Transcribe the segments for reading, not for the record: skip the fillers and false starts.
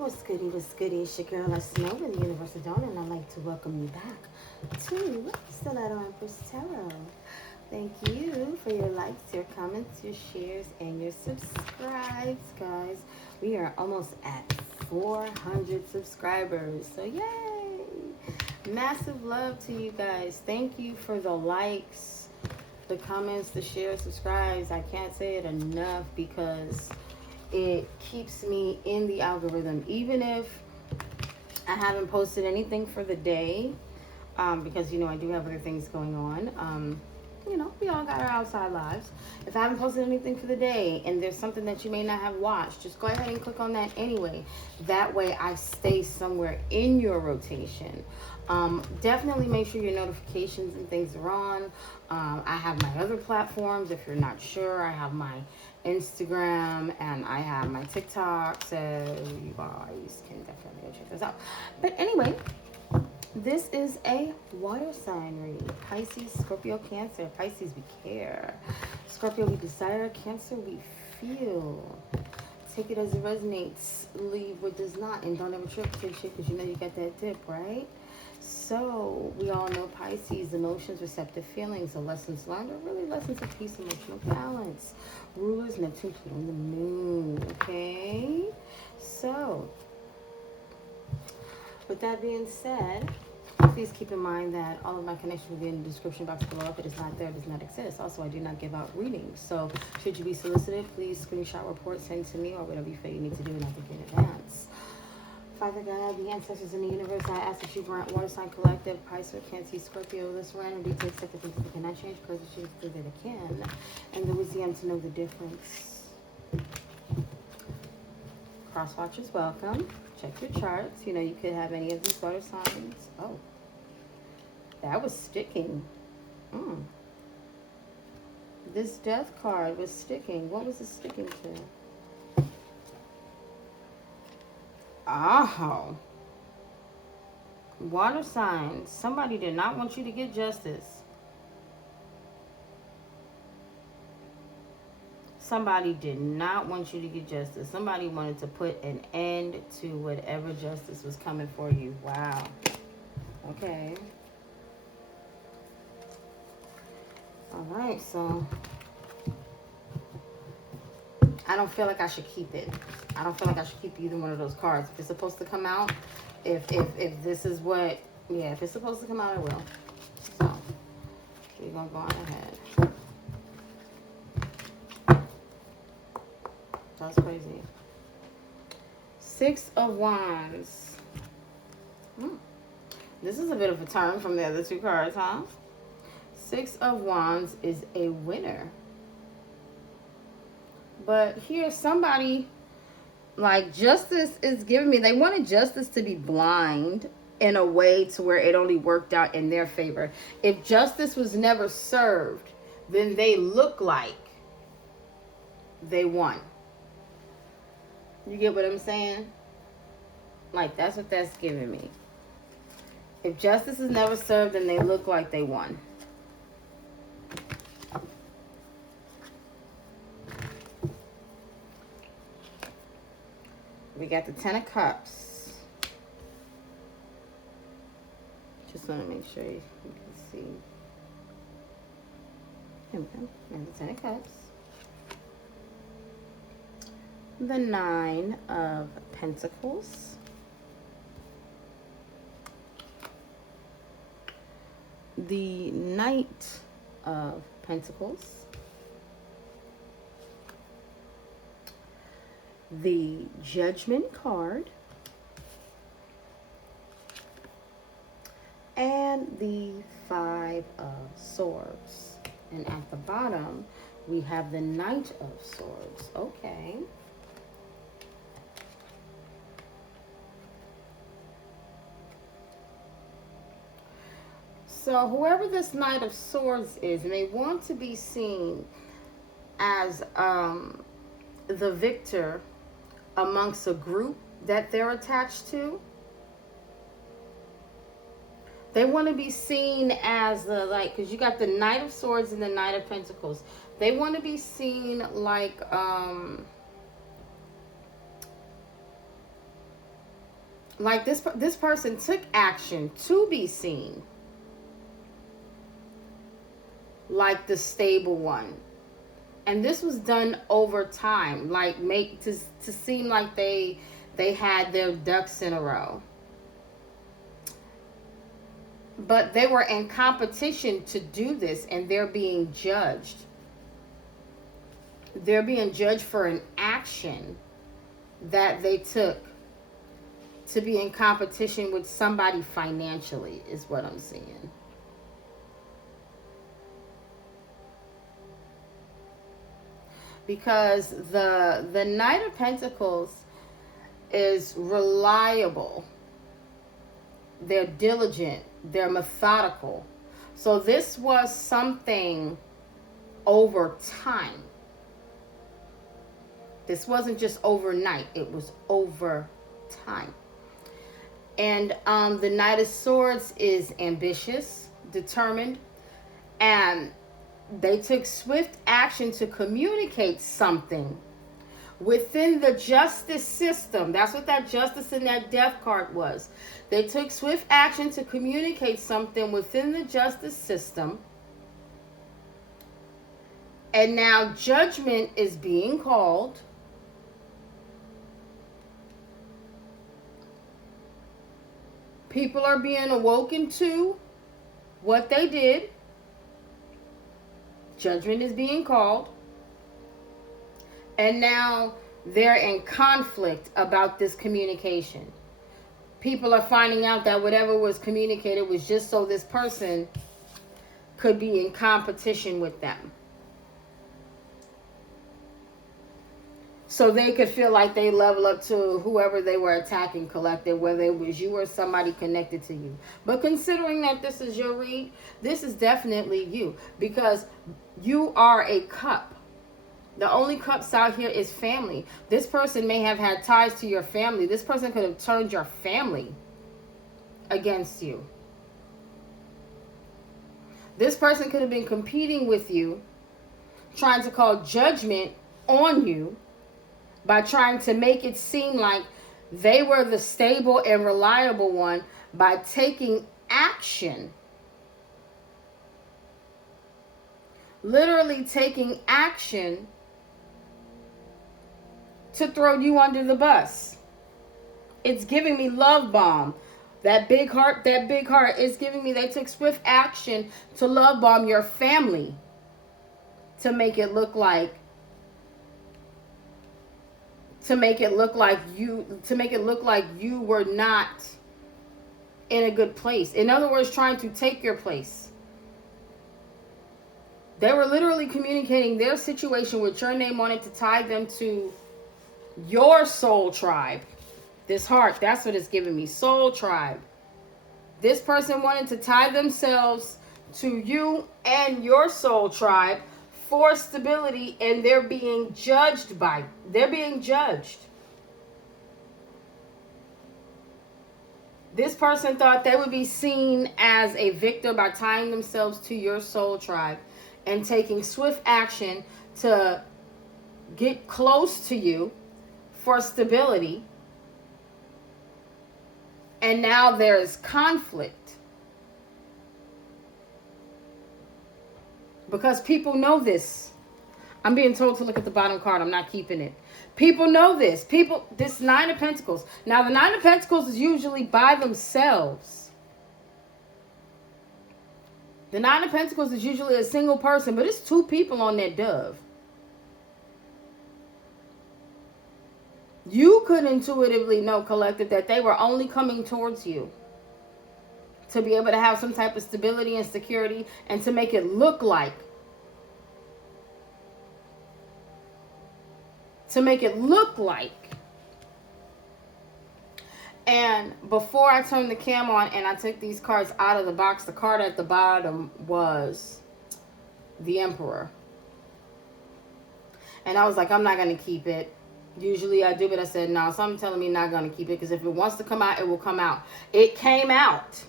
What's goody, it's your girl, I Snow with the Universe of Dawn, and I'd like to welcome you back to Stiletto Empress Tarot. Thank you for your likes, your comments, your shares, and your subscribes, guys. We are almost at 400 subscribers, so yay! Massive love to you guys. Thank you for the likes, the comments, the shares, subscribes. I can't say it enough because it keeps me in the algorithm, even if I haven't posted anything for the day, because I do have other things going on. We all got our outside lives. If I haven't posted anything for the day and there's something that you may not have watched, just go ahead and click on that anyway. That way I stay somewhere in your rotation. Definitely make sure your notifications and things are on. I have my other platforms. If you're not sure, I have my Instagram and I have my TikTok, so you guys can definitely go check those out. But anyway, this is a water sign read. Pisces, Scorpio, Cancer. Pisces, we care. Scorpio, we desire. Cancer, we feel. Take it as it resonates. Leave what does not. And don't ever trip shit because you got that dip, right? So, we all know Pisces, emotions, receptive feelings, the lessons learned, or really lessons of peace, emotional balance. Rulers, Neptune, Pluto, and the moon, okay? So, with that being said, please keep in mind that all of my connections will be in the description box below. If it is not there, it does not exist. Also, I do not give out readings. So, should you be solicited, please screenshot report, send to me, or whatever you feel you need to do, and I'll give you in advance. Father God, the ancestors in the universe, I ask that you grant water sign collective, Pisces, Cancer, Scorpio, this random details, accept the things that cannot change, because the things that they can, and the wisdom to know the difference. Cross watchers, welcome. Check your charts. You could have any of these water signs. Oh, that was sticking. This death card was sticking. What was it sticking to? Oh, water signs. Somebody did not want you to get justice. Somebody did not want you to get justice. Somebody wanted to put an end to whatever justice was coming for you. Wow. Okay. All right, so I don't feel like I should keep it. I don't feel like I should keep either one of those cards. If it's supposed to come out, if this is what, if it's supposed to come out, I will. So, we're going to go on ahead. That's crazy. Six of Wands. This is a bit of a turn from the other two cards, huh? Six of Wands is a winner. But here, somebody, like, justice is giving me, they wanted justice to be blind in a way to where it only worked out in their favor. If justice was never served, then they look like they won. You get what I'm saying? Like, that's what that's giving me. If justice is never served, then they look like they won. We got the Ten of Cups. Just want to make sure you can see. Here we go. And the Ten of Cups. The Nine of Pentacles. The Knight of Pentacles. The Judgment card, and the Five of Swords. And at the bottom, we have the Knight of Swords. Okay. So whoever this Knight of Swords is, may want to be seen as the victor amongst a group that they're attached to. They want to be seen as the, like, because you got the Knight of Swords and the Knight of Pentacles. They want to be seen like like this person took action to be seen like the stable one. And this was done over time, like make to seem like they had their ducks in a row. But they were in competition to do this, and they're being judged. They're being judged for an action that they took to be in competition with somebody financially, is what I'm seeing. Because the Knight of Pentacles is reliable. They're diligent. They're methodical. So this was something over time. This wasn't just overnight. It was over time. And the Knight of Swords is ambitious, determined, and they took swift action to communicate something within the justice system. That's what that justice and that death card was. They took swift action to communicate something within the justice system. And now judgment is being called. People are being awoken to what they did. Judgment is being called. And now they're in conflict about this communication. People are finding out that whatever was communicated was just so this person could be in competition with them. So they could feel like they level up to whoever they were attacking collective, whether it was you or somebody connected to you. But considering that this is your read, this is definitely you, because you are a cup. The only cups out here is family. This person may have had ties to your family. This person could have turned your family against you. This person could have been competing with you, trying to call judgment on you by trying to make it seem like they were the stable and reliable one by taking action. Literally taking action to throw you under the bus. It's giving me love bomb. That big heart is giving me they took swift action to love bomb your family to make it look like you were not in a good place. In other words, trying to take your place. They were literally communicating their situation with your name on it to tie them to your soul tribe. This heart, that's what it's giving me. Soul tribe. This person wanted to tie themselves to you and your soul tribe for stability, and they're being judged. This person thought they would be seen as a victor by tying themselves to your soul tribe and taking swift action to get close to you for stability. And now there's conflict. Because people know this. I'm being told to look at the bottom card. I'm not keeping it. People know this. This Nine of Pentacles. Now, the Nine of Pentacles is usually by themselves. The Nine of Pentacles is usually a single person, but it's two people on that dove. You could intuitively know, collective, that they were only coming towards you to be able to have some type of stability and security and to make it look like. And before I turned the cam on and I took these cards out of the box, the card at the bottom was the Emperor. And I was like, I'm not going to keep it. Usually I do, but I said, no, something telling me not going to keep it, because if it wants to come out, it will come out. It came out,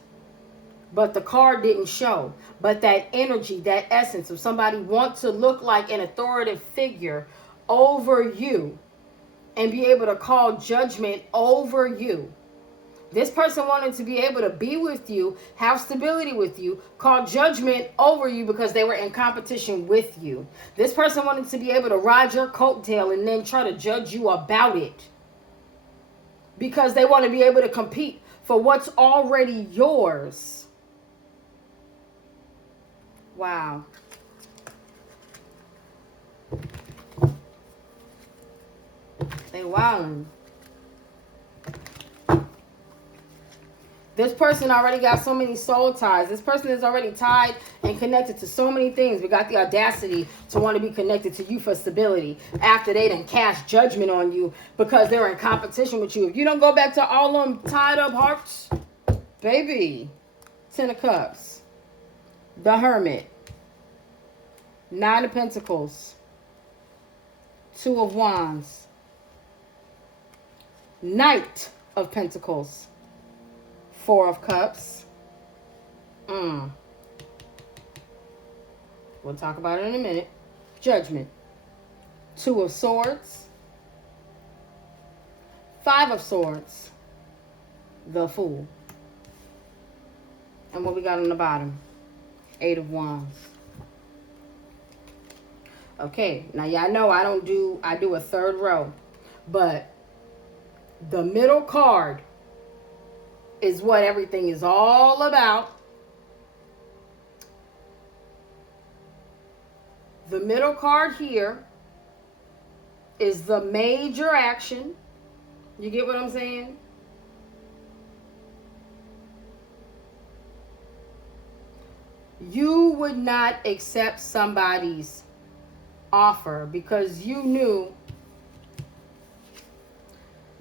but the card didn't show. But that energy, that essence of somebody wants to look like an authoritative figure over you and be able to call judgment over you This person wanted to be able to be with you, have stability with you, call judgment over you because they were in competition with you. This person wanted to be able to ride your coattail and then try to judge you about it because they want to be able to compete for what's already yours. Wow. They wildin'. This person already got so many soul ties. This person is already tied and connected to so many things. We got the audacity to want to be connected to you for stability after they done cast judgment on you because they're in competition with you. If you don't go back to all them tied up hearts, baby. 10 of Cups. The Hermit. 9 of Pentacles. 2 of Wands. Knight of Pentacles. 4 of Cups. We'll talk about it in a minute. Judgment. 2 of Swords. 5 of Swords. The Fool. And what we got on the bottom? 8 of Wands. Okay, now y'all know I do a third row. But the middle card is what everything is all about. The middle card here is the major action. You get what I'm saying? You would not accept somebody's offer because you knew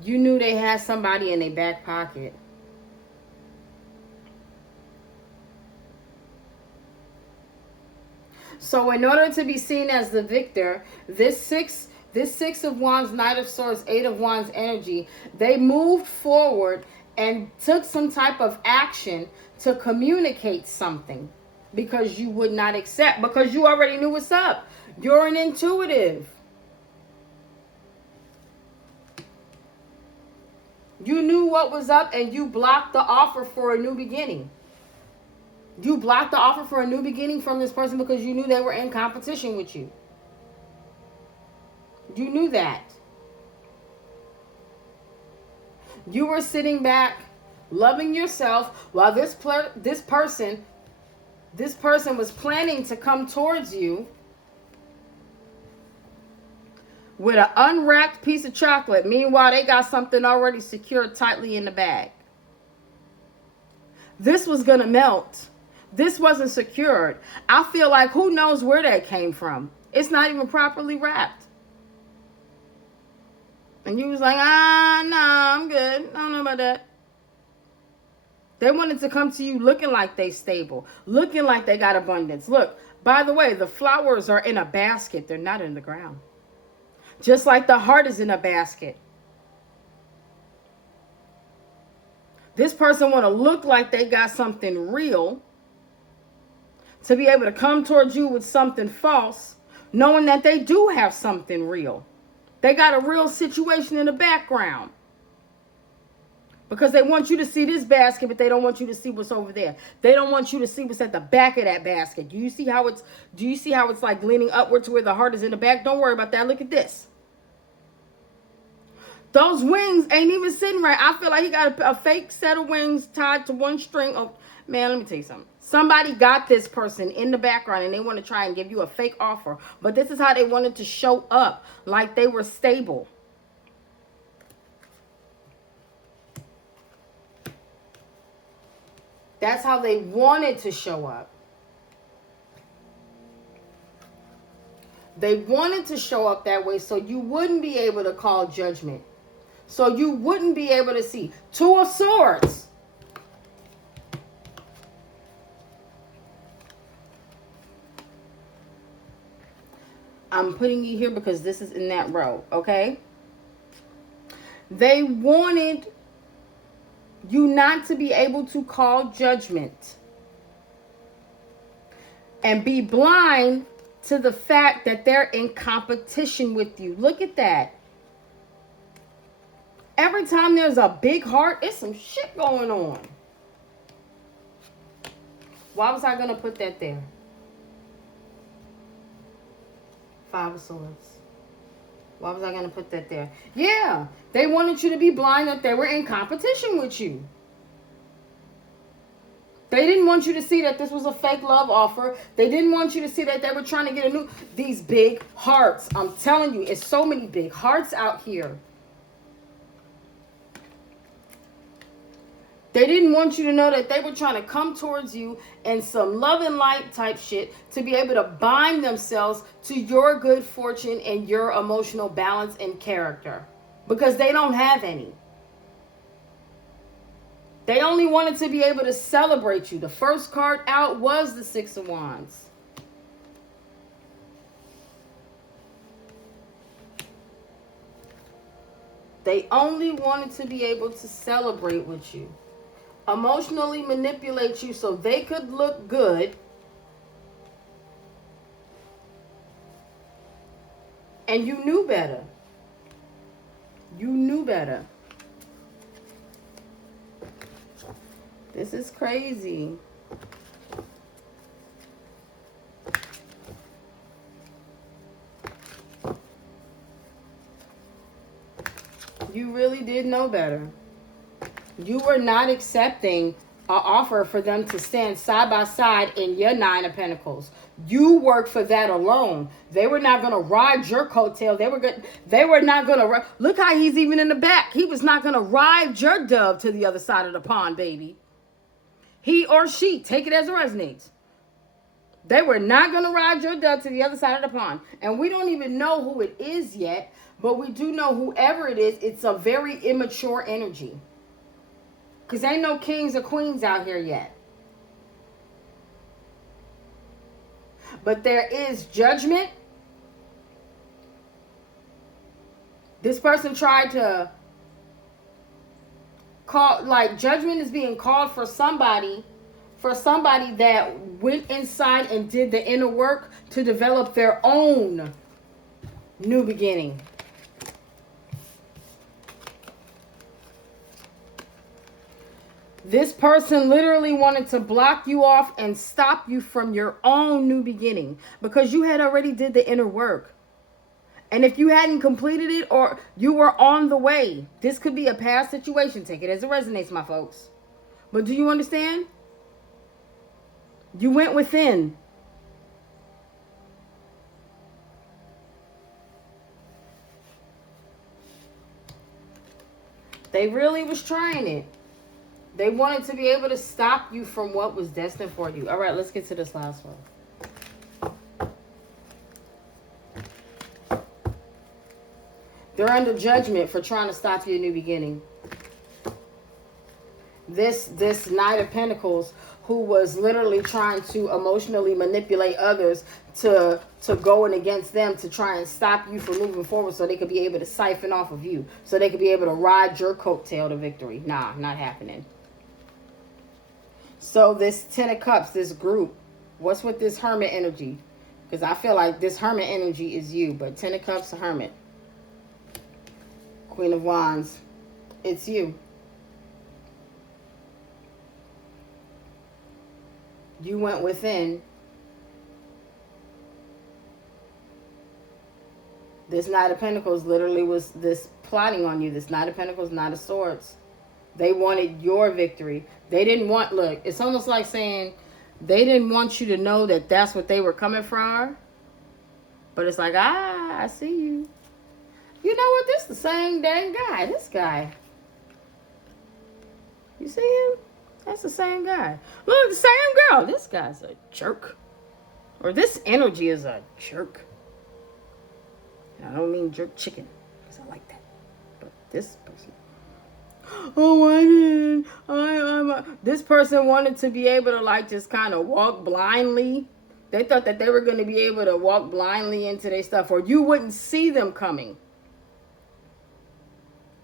they had somebody in their back pocket. So in order to be seen as the victor, this six of Wands, Knight of Swords, 8 of Wands energy, they moved forward and took some type of action to communicate something because you would not accept, because you already knew what's up. You're an intuitive. You knew what was up and you blocked the offer for a new beginning. You blocked the offer for a new beginning from this person because you knew they were in competition with you. You knew that. You were sitting back, loving yourself, while this person was planning to come towards you with an unwrapped piece of chocolate. Meanwhile, they got something already secured tightly in the bag. This was going to melt. This wasn't secured. I feel like who knows where that came from. It's not even properly wrapped. And you was like, nah, I'm good. I don't know about that. They wanted to come to you looking like they stable, looking like they got abundance. Look, by the way, the flowers are in a basket. They're not in the ground. Just like the heart is in a basket. This person want to look like they got something real to be able to come towards you with something false, knowing that they do have something real. They got a real situation in the background. Because they want you to see this basket, but they don't want you to see what's over there. They don't want you to see what's at the back of that basket. Do you see how it's like leaning upward to where the heart is in the back? Don't worry about that. Look at this. Those wings ain't even sitting right. I feel like he got a fake set of wings tied to one string. Oh, man, let me tell you something. Somebody got this person in the background and they want to try and give you a fake offer. But this is how they wanted to show up, like they were stable. That's how they wanted to show up. They wanted to show up that way so you wouldn't be able to call judgment. So you wouldn't be able to see. 2 of Swords. I'm putting you here because this is in that row, okay? They wanted you not to be able to call judgment and be blind to the fact that they're in competition with you. Look at that. Every time there's a big heart, it's some shit going on. Why was I going to put that there? Five of Swords. Why was I going to put that there? Yeah, they wanted you to be blind that they were in competition with you. They didn't want you to see that this was a fake love offer. They didn't want you to see that they were trying to get these big hearts. I'm telling you, it's so many big hearts out here. They didn't want you to know that they were trying to come towards you in some love and light type shit to be able to bind themselves to your good fortune and your emotional balance and character. Because they don't have any. They only wanted to be able to celebrate you. The first card out was the Six of Wands. They only wanted to be able to celebrate with you. Emotionally manipulate you so they could look good. And you knew better. You knew better. This is crazy. You really did know better. You were not accepting an offer for them to stand side by side in your Nine of Pentacles. You worked for that alone. They were not going to ride your coattail. They were not going to. Look how he's even in the back. He was not going to ride your dove to the other side of the pond, baby. He or she, take it as it resonates. They were not going to ride your dove to the other side of the pond. And we don't even know who it is yet, but we do know whoever it is, it's a very immature energy. Because ain't no kings or queens out here yet. But there is judgment. This person tried to call, like judgment is being called for somebody that went inside and did the inner work to develop their own new beginning. This person literally wanted to block you off and stop you from your own new beginning because you had already did the inner work. And if you hadn't completed it or you were on the way, this could be a past situation. Take it as it resonates, my folks. But do you understand? You went within. They really was trying it. They wanted to be able to stop you from what was destined for you. All right, let's get to this last one. They're under judgment for trying to stop your new beginning. This Knight of Pentacles, who was literally trying to emotionally manipulate others to go in against them to try and stop you from moving forward so they could be able to siphon off of you. So they could be able to ride your coattail to victory. Nah, not happening. So this Ten of Cups, this group, what's with this Hermit energy? Because I feel like this Hermit energy is you, but Ten of Cups, Hermit. Queen of Wands, it's you. You went within. This Knight of Pentacles literally was this plotting on you. This Knight of Pentacles, Knight of Swords. They wanted your victory. They didn't want, look, it's almost like saying they didn't want you to know that that's what they were coming for. But it's like, I see you. You know what? This is the same dang guy. This guy. You see him? That's the same guy. Look, the same girl. This guy's a jerk. Or this energy is a jerk. I don't mean jerk chicken, because I like that. But this person. Oh, I didn't. This person wanted to be able to like just kind of walk blindly. They thought that they were going to be able to walk blindly into their stuff, or you wouldn't see them coming.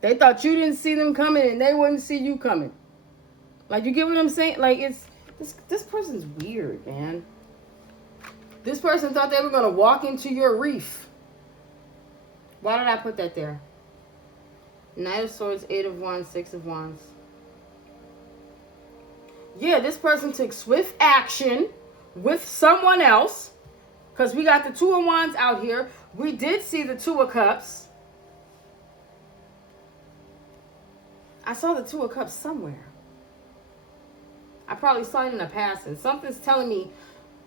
They thought you didn't see them coming and they wouldn't see you coming. Like, you get what I'm saying? Like, it's this person's weird, man. This person thought they were going to walk into your reef. Why did I put that there? Knight of Swords, Eight of Wands, Six of Wands. Yeah, this person took swift action with someone else. Because we got the Two of Wands out here. We did see the Two of Cups. I saw the Two of Cups somewhere. I probably saw it in a passing. Something's telling me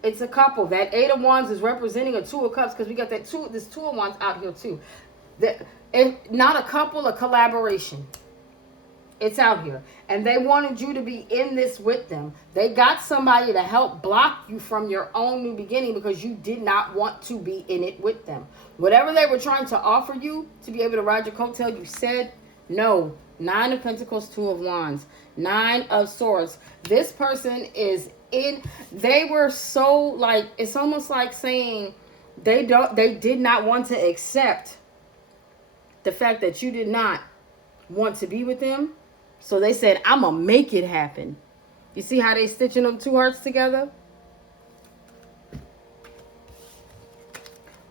it's a couple. That Eight of Wands is representing a Two of Cups because we got this Two of Wands out here too. Not a couple, a collaboration. It's out here. And they wanted you to be in this with them. They got somebody to help block you from your own new beginning because you did not want to be in it with them. Whatever they were trying to offer you to be able to ride your coattail, you said no. Nine of Pentacles, Two of Wands, Nine of Swords. This person is in. They were so like, it's almost like saying they did not want to accept the fact that you did not want to be with them. So they said, I'm going to make it happen. You see how they stitching them two hearts together?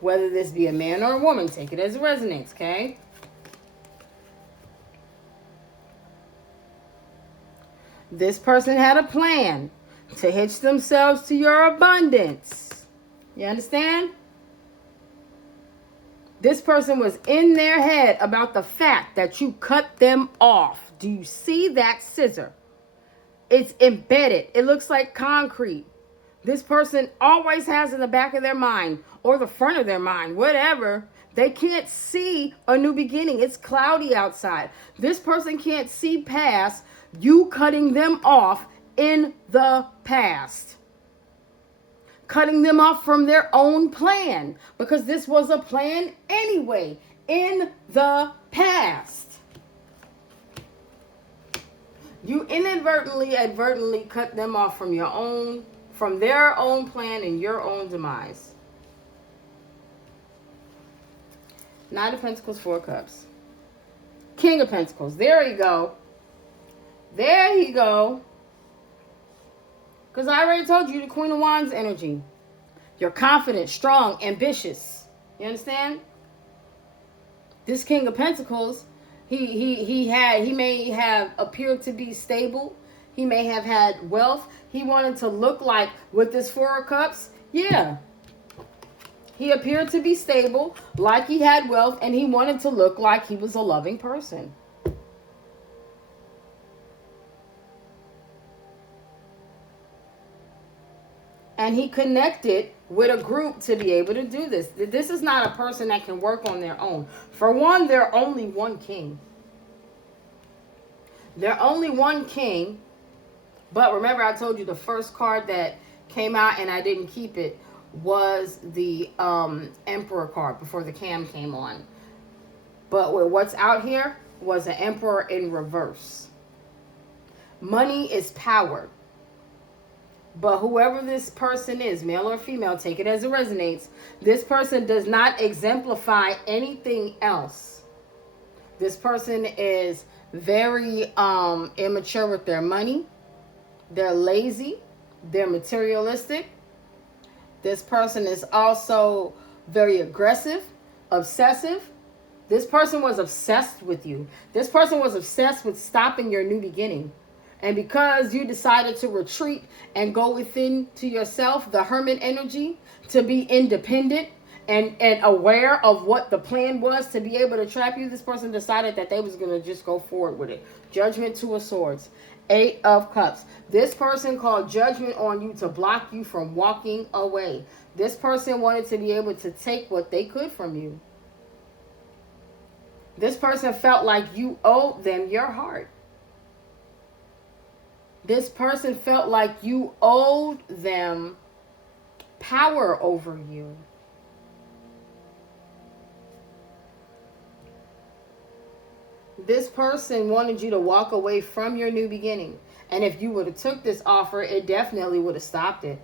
Whether this be a man or a woman, take it as it resonates, okay? This person had a plan to hitch themselves to your abundance. You understand? This person was in their head about the fact that you cut them off. Do you see that scissor? It's embedded. It looks like concrete. This person always has in the back of their mind or the front of their mind, whatever. They can't see a new beginning. It's cloudy outside. This person can't see past you cutting them off in the past. Cutting them off from their own plan because this was a plan anyway in the past. You advertently cut them off from their own plan and your own demise. Knight of Pentacles, Four of Cups. King of Pentacles. There you go. There you go. Because I already told you the Queen of Wands energy. You're confident, strong, ambitious. You understand? This King of Pentacles, he may have appeared to be stable. He may have had wealth. He wanted to look like with this Four of Cups. Yeah. He appeared to be stable, like he had wealth, and he wanted to look like he was a loving person. And he connected with a group to be able to do this. This is not a person that can work on their own. For one, they're only one king. They're only one king. But remember, I told you the first card that came out and I didn't keep it was the Emperor card before the cam came on. But what's out here was an Emperor in reverse. Money is power. But whoever this person is, male or female, take it as it resonates. This person does not exemplify anything else. This person is very immature with their money. They're lazy. They're materialistic. This person is also very aggressive, obsessive. This person was obsessed with you. This person was obsessed with stopping your new beginning. And because you decided to retreat and go within to yourself, the hermit energy, to be independent and aware of what the plan was to be able to trap you, this person decided that they was going to just go forward with it. Judgment, Two of Swords, Eight of Cups. This person called judgment on you to block you from walking away. This person wanted to be able to take what they could from you. This person felt like you owed them your heart. This person felt like you owed them power over you. This person wanted you to walk away from your new beginning. And if you would have took this offer, it definitely would have stopped it.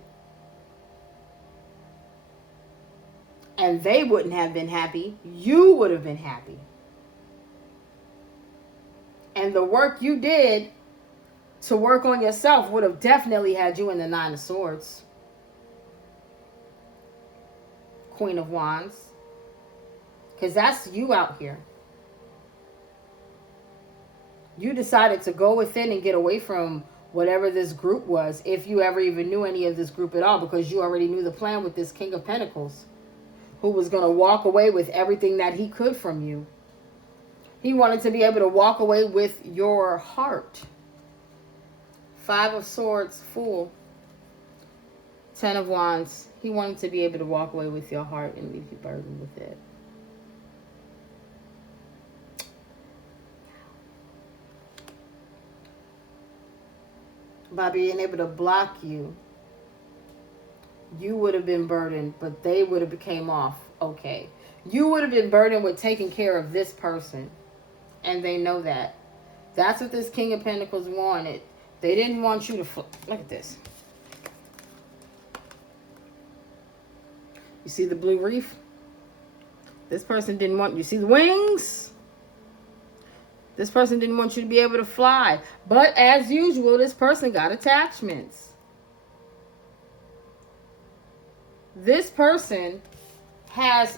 And they wouldn't have been happy. You would have been happy. And the work you did to work on yourself would have definitely had you in the Nine of Swords. Queen of Wands. Because that's you out here. You decided to go within and get away from whatever this group was, if you ever even knew any of this group at all, because you already knew the plan with this King of Pentacles, who was going to walk away with everything that he could from you. He wanted to be able to walk away with your heart. 5 of Swords, Fool. 10 of Wands. He wanted to be able to walk away with your heart and leave you burdened with it. By being able to block you, you would have been burdened, but they would have came off okay. You would have been burdened with taking care of this person, and they know that. That's what this King of Pentacles wanted. They didn't want you to look at this. You see the blue reef? This person didn't want you. See the wings? This person didn't want you to be able to fly. But as usual, this person got attachments. This person has,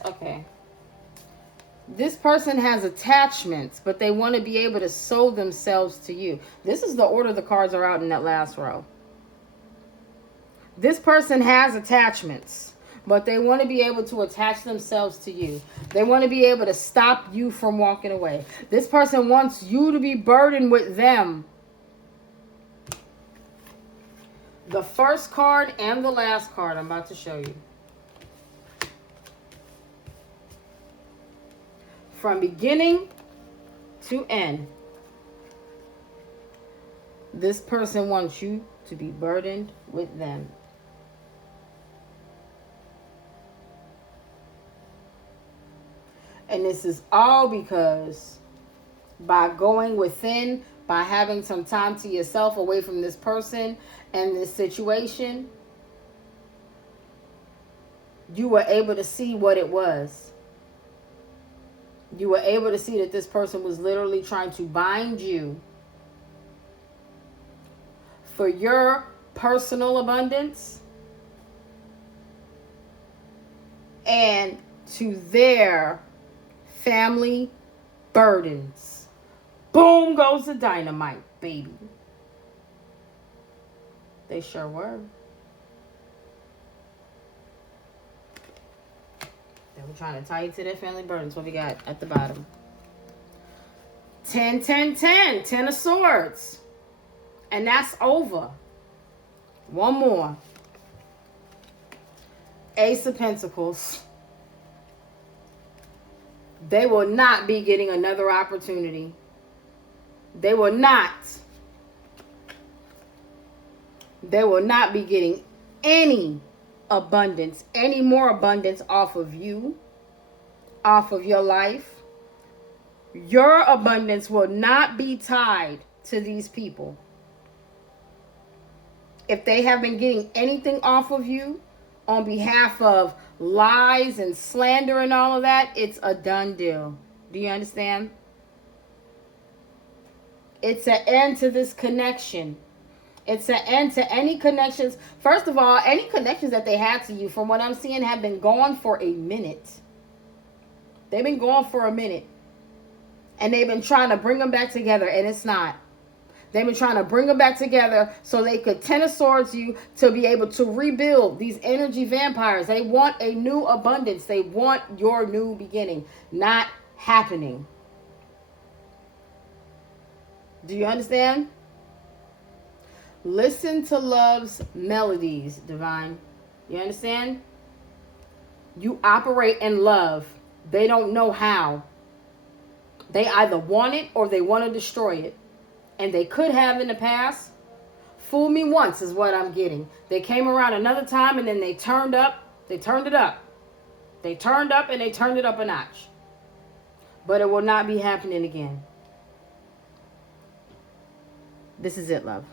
this person has attachments, but they want to be able to sow themselves to you. This is the order the cards are out in that last row. This person has attachments, but they want to be able to attach themselves to you. They want to be able to stop you from walking away. This person wants you to be burdened with them. The first card and the last card I'm about to show you. From beginning to end, this person wants you to be burdened with them. And this is all because by going within, by having some time to yourself away from this person and this situation, you were able to see what it was. You were able to see that this person was literally trying to bind you for your personal abundance and to their family burdens. Boom goes the dynamite, baby. They sure were. They were trying to tie you to their family burdens. What we got at the bottom? 10, 10, 10. 10 of Swords. And that's over. One more. Ace of Pentacles. They will not be getting another opportunity. They will not. They will not be getting any abundance, any more abundance off of you, off of your life. Your abundance will not be tied to these people. If they have been getting anything off of you on behalf of lies and slander and all of that, it's a done deal. Do you understand? It's an end to this connection. It's an end to any connections. First of all, any connections that they had to you, from what I'm seeing, have been gone for a minute. They've been gone for a minute. And they've been trying to bring them back together, and it's not. They've been trying to bring them back together so they could 10 of Swords you to be able to rebuild these energy vampires. They want a new abundance. They want your new beginning. Not happening. Do you understand? Listen to love's melodies, Divine. You understand? You operate in love. They don't know how. They either want it or they want to destroy it. And they could have in the past. Fool me once is what I'm getting. They came around another time and then they turned up. They turned it up. They turned up and they turned it up a notch. But it will not be happening again. This is it, love.